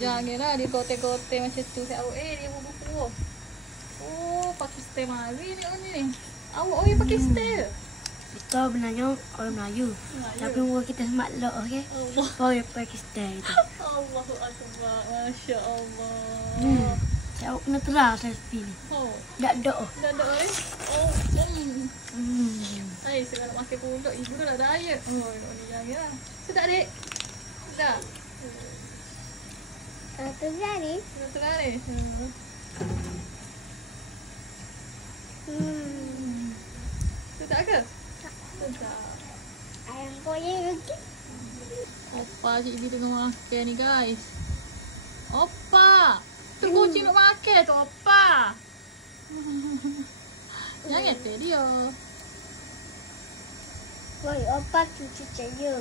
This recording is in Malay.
Janganlah dia kote-kote macam tu. Saya awak dia buku. Oh, Pakistan mari ni. Awak orang Pakistan. Kita benarnya orang Melayu. Tapi orang kita semak lok, okey? Orang Pakistan itu. Allahu Akbar. Masya Allah. Saya kena teras resipi ni. Oh. Tak ada. Dah ada Oh. Hai, sekarang makan pulak. Ibu dah diet. Oh, ni janganlah. Sedap, Dek? Sedap? Satu hari. Satu hari? Sedap ke? Sedap. Ayam goreng lagi. Opa cik Ibi tengah makan ni, guys. Opa! Tu kucing nak makan tu, Opa! Jangan kata dia. Woi, opa cuci sayur.